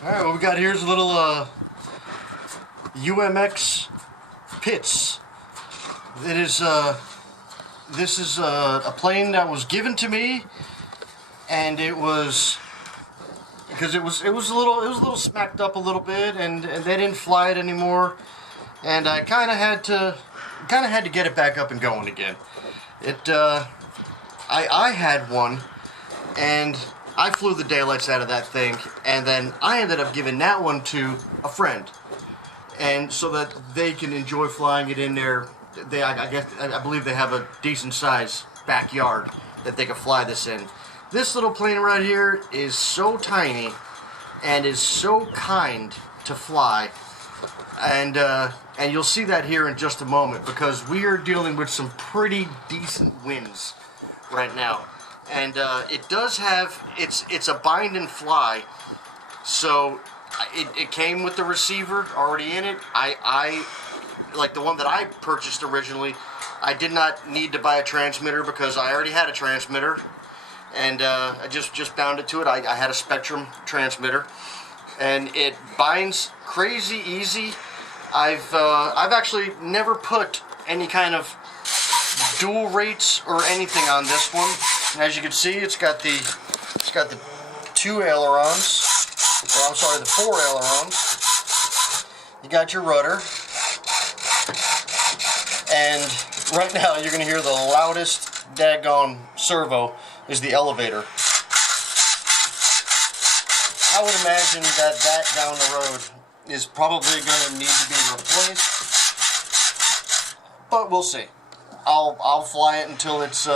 Alright, what we got here is a little UMX Pits. This is a plane that was given to me, and it was because it was a little smacked up a little bit, and they didn't fly it anymore, and I kind of had to get it back up and going again. I had one, and I flew the daylights out of that thing, and then I ended up giving that one to a friend, and so that they can enjoy flying it in there. I believe they have a decent size backyard that they can fly this in. This little plane right here is so tiny and is so kind to fly, and you'll see that here in just a moment, because we are dealing with some pretty decent winds right now. And it does have, it's a bind and fly, so it came with the receiver already in it. I like the one that I purchased originally, I did not need to buy a transmitter because I already had a transmitter, and I just bound it to it. I had a Spectrum transmitter, and it binds crazy easy. I've actually never put any kind of dual rates or anything on this one. And as you can see, it's got the 2 ailerons, or I'm sorry, the 4 ailerons. You got your rudder, and right now you're going to hear the loudest daggone servo is the elevator. I would imagine that down the road is probably going to need to be replaced, but we'll see. I'll fly it until it's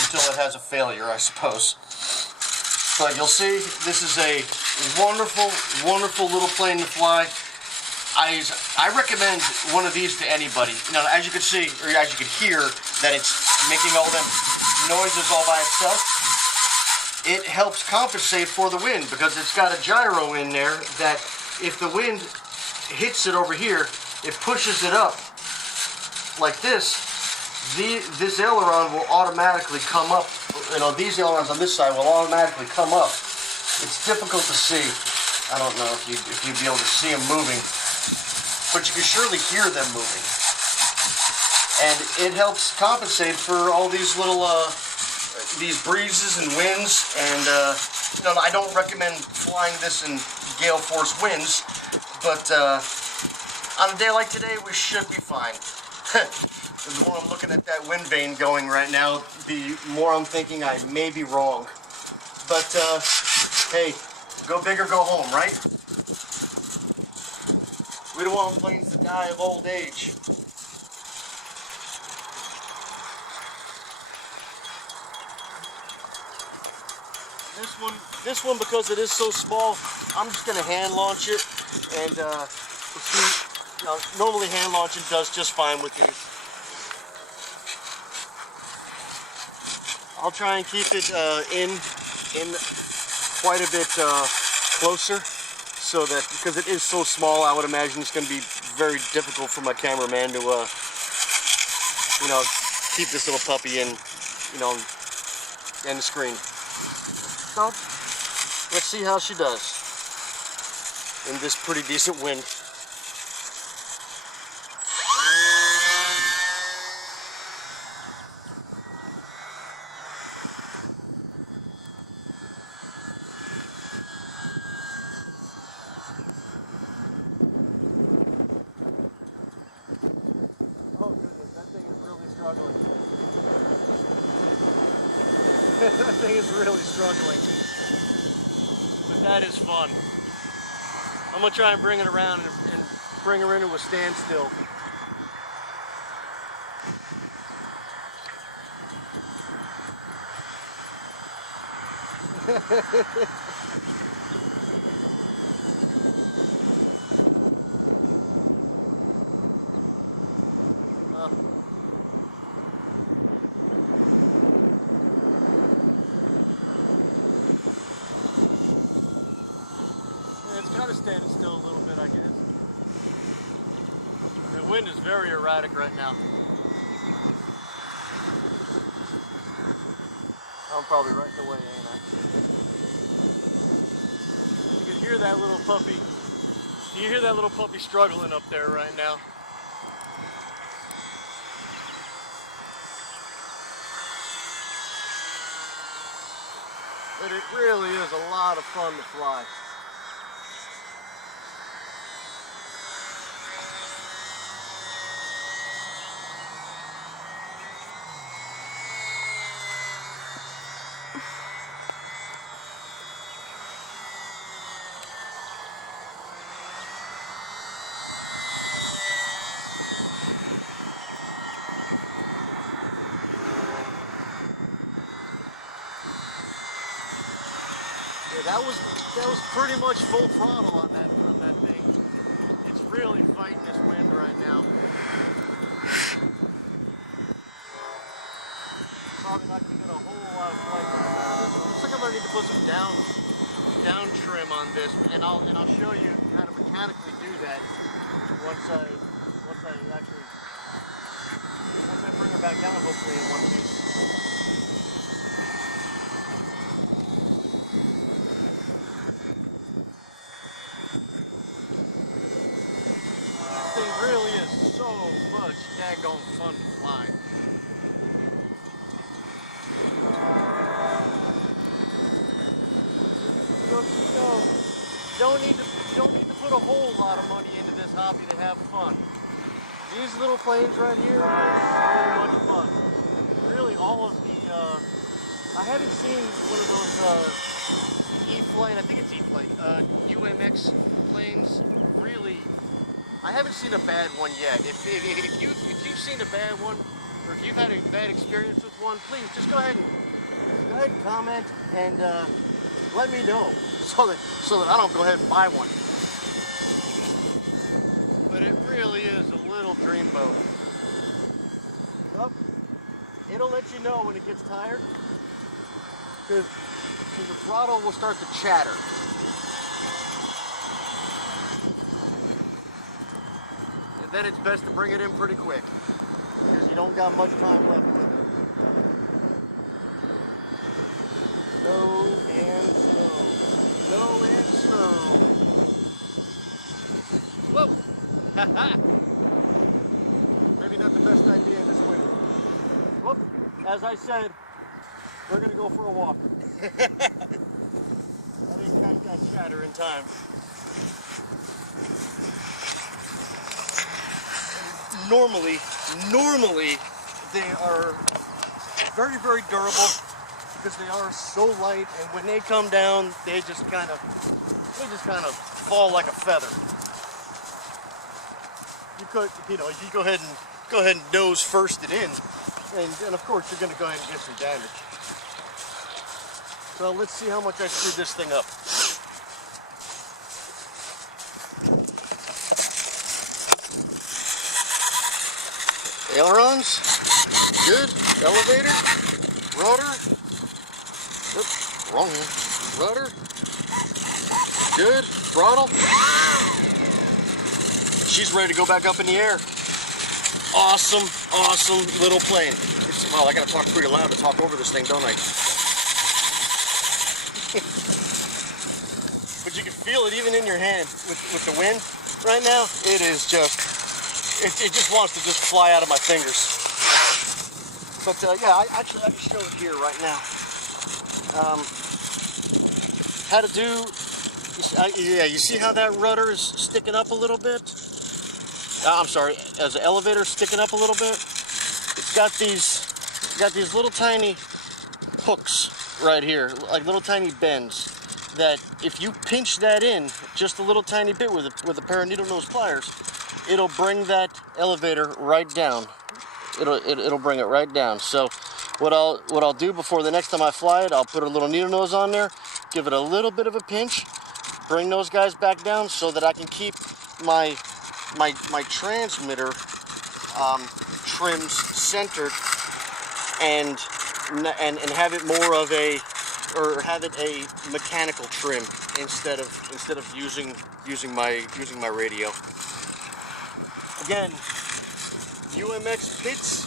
until it has a failure, I suppose. But you'll see, this is a wonderful little plane to fly. I recommend one of these to anybody. Now, as you can see, or as you can hear, that it's making all them noises all by itself. It helps compensate for the wind, because it's got a gyro in there that if the wind hits it over here, it pushes it up like this. This aileron will automatically come up. You know, these ailerons on this side will automatically come up. It's difficult to see. I don't know if you'd be able to see them moving, but you can surely hear them moving. And it helps compensate for all these little these breezes and winds. And you know, I don't recommend flying this in gale force winds, but on a day like today, we should be fine. The more I'm looking at that wind vane going right now, the more I'm thinking I may be wrong. But hey, go big or go home, right? We don't want planes to die of old age. This one, because it is so small, I'm just going to hand launch it, and you know, normally hand launching does just fine with these. I'll try and keep it in quite a bit closer, so that, because it is so small, I would imagine it's going to be very difficult for my cameraman to you know, keep this little puppy in, you know, in the screen. So let's see how she does in this pretty decent wind. Oh goodness, that thing is really struggling. That thing is really struggling. But that is fun. I'm going to try and bring it around and bring her into a standstill. It's kind of standing still a little bit, I guess. The wind is very erratic right now. I'm probably right in the way, ain't I? hear that little puppy? Do you hear that little puppy struggling up there right now? But it really is a lot of fun to fly. Yeah, that was pretty much full throttle on that thing. It's really fighting this wind right now. Probably not going to get a whole lot of flight time out of this. Looks like I'm going to need to put some down trim on this, and I'll show you how to mechanically do that once I bring her back down, hopefully in one piece. This thing really is so much daggone fun to fly. You don't need to put a whole lot of money into this hobby to have fun. These little planes right here are so much fun. Really, all of the I haven't seen one of those E-Flight, I think it's E-Flight, UMX planes. Really, I haven't seen a bad one yet. If you've seen a bad one, or if you've had a bad experience with one, please just go ahead and comment and let me know so that I don't go ahead and buy one. But it really is a little dreamboat. Oh, it'll let you know when it gets tired, because the throttle will start to chatter. And then it's best to bring it in pretty quick, because you don't got much time left with it. Low and slow. Low and slow. Whoa! Maybe not the best idea in this winter. Whoop! As I said, we're going to go for a walk. I think Cat got chatter in time. And normally, they are very, very durable, because they are so light, and when they come down, they just kind of fall like a feather. You go ahead and nose first it in, and of course you're going to go ahead and get some damage. So let's see how much I screwed this thing up. Ailerons, good. Elevator, rudder. Oops, wrong one. Rudder. Good. Throttle. She's ready to go back up in the air. Awesome, awesome little plane. Well, I gotta talk pretty loud to talk over this thing, don't I? But you can feel it even in your hand with the wind right now. It is just, it just wants to just fly out of my fingers. But yeah, I can show it here right now. How to do, yeah, you see how that rudder is sticking up a little bit? I'm sorry, as an elevator sticking up a little bit. It's got these little tiny hooks right here, like little tiny bends, that if you pinch that in just a little tiny bit with a pair of needle nose pliers, it'll bring that elevator right down. It'll bring it right down. So what I'll do before the next time I fly it, I'll put a little needle nose on there, give it a little bit of a pinch, bring those guys back down so that I can keep my transmitter trims centered and have it more of a, or have it a mechanical trim instead of using my radio. Again, UMX Pits,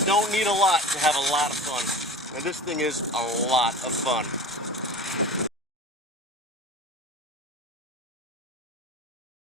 you don't need a lot to have a lot of fun, and this thing is a lot of fun.